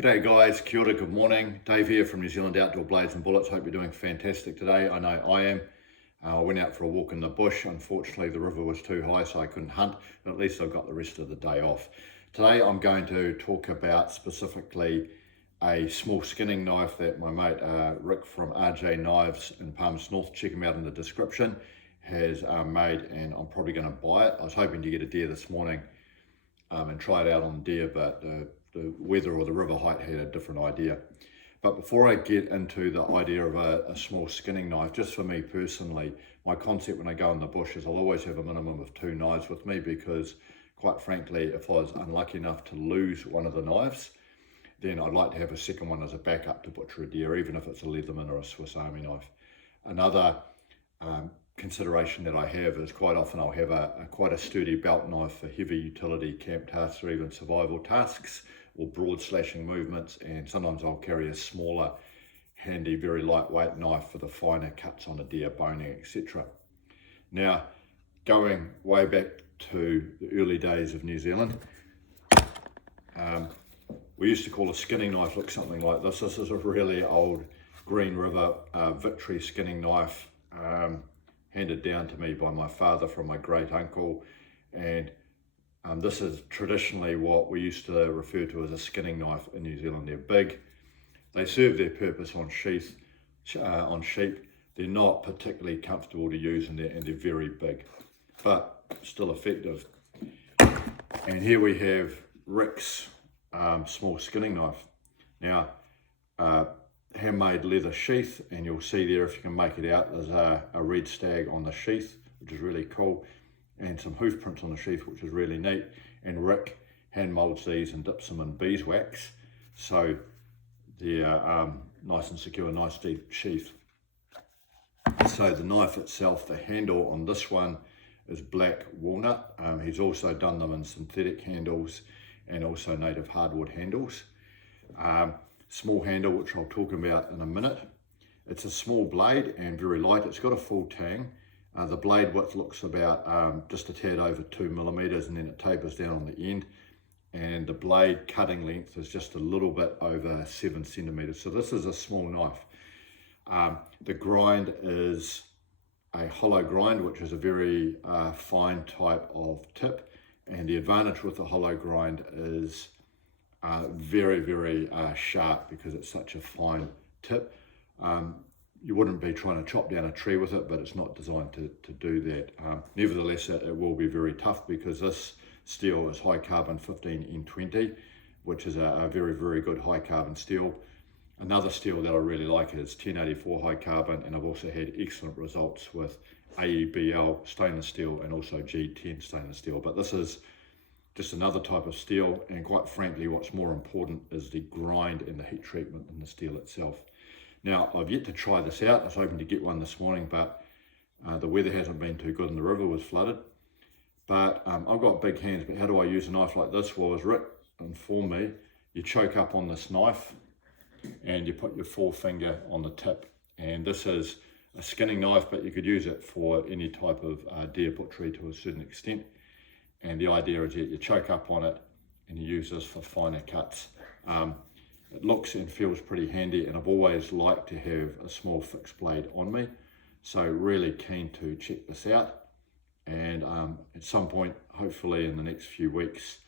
G'day guys, kia ora, good morning. Dave here from New Zealand Outdoor Blades and Bullets. Hope you're doing fantastic today. I know I am. I went out for a walk in the bush. Unfortunately, the river was too high, so I couldn't hunt, but at least I've got the rest of the day off. Today, I'm going to talk about specifically a small skinning knife that my mate Rick from RJ Knives in Palmerston North, check him out in the description, has made, and I'm probably going to buy it. I was hoping to get a deer this morning and try it out on deer, but the weather or the river height had a different idea. But before I get into the idea of a small skinning knife, just for me personally, my concept when I go in the bush is I'll always have a minimum of 2 knives with me, because quite frankly, if I was unlucky enough to lose one of the knives, then I'd like to have a second one as a backup to butcher a deer, even if it's a Leatherman or a Swiss Army knife. Another consideration that I have is quite often I'll have quite a sturdy belt knife for heavy utility camp tasks or even survival tasks or broad slashing movements, and sometimes I'll carry a smaller, handy, very lightweight knife for the finer cuts on a deer, boning, etc. Now, going way back to the early days of New Zealand, we used to call a skinning knife look something like this. This is a really old Green River Victory skinning knife, handed down to me by my father from my great uncle, and this is traditionally what we used to refer to as a skinning knife in New Zealand. They're big, they serve their purpose on sheep. They're not particularly comfortable to use, and they're very big, but still effective. And here we have Rick's small skinning knife. Now, handmade leather sheath, and you'll see there, if you can make it out, there's a red stag on the sheath, which is really cool, and some hoof prints on the sheath, which is really neat. And Rick hand molds these and dips them in beeswax, so they're nice and secure, nice deep sheath. So the knife itself, the handle on this one is black walnut. He's also done them in synthetic handles and also native hardwood handles. Small handle, which I'll talk about in a minute. It's a small blade and very light. It's got a full tang. The blade width looks about just a tad over 2 millimeters, and then it tapers down on the end. And the blade cutting length is just a little bit over 7 centimeters. So this is a small knife. The grind is a hollow grind, which is a very fine type of tip. And the advantage with the hollow grind is very, very sharp, because it's such a fine tip. You wouldn't be trying to chop down a tree with it, but it's not designed to do that. Nevertheless, it will be very tough, because this steel is high carbon 15N20, which is a very, very good high carbon steel. Another steel that I really like is 1084 high carbon, and I've also had excellent results with AEBL stainless steel and also G10 stainless steel. But this is just another type of steel, and quite frankly, what's more important is the grind and the heat treatment in the steel itself. Now, I've yet to try this out. I was hoping to get one this morning, but the weather hasn't been too good and the river was flooded. But I've got big hands, but how do I use a knife like this? Well, as Rick informed me, you choke up on this knife and you put your forefinger on the tip. And this is a skinning knife, but you could use it for any type of deer butchery to a certain extent. And the idea is that you choke up on it and you use this for finer cuts. It looks and feels pretty handy, and I've always liked to have a small fixed blade on me. So really keen to check this out. And at some point, hopefully in the next few weeks,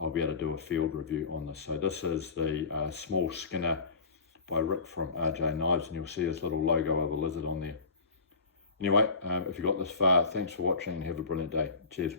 I'll be able to do a field review on this. So this is the small skinner by Rick from RJ Knives, and you'll see his little logo of a lizard on there. Anyway, if you got this far, thanks for watching and have a brilliant day. Cheers.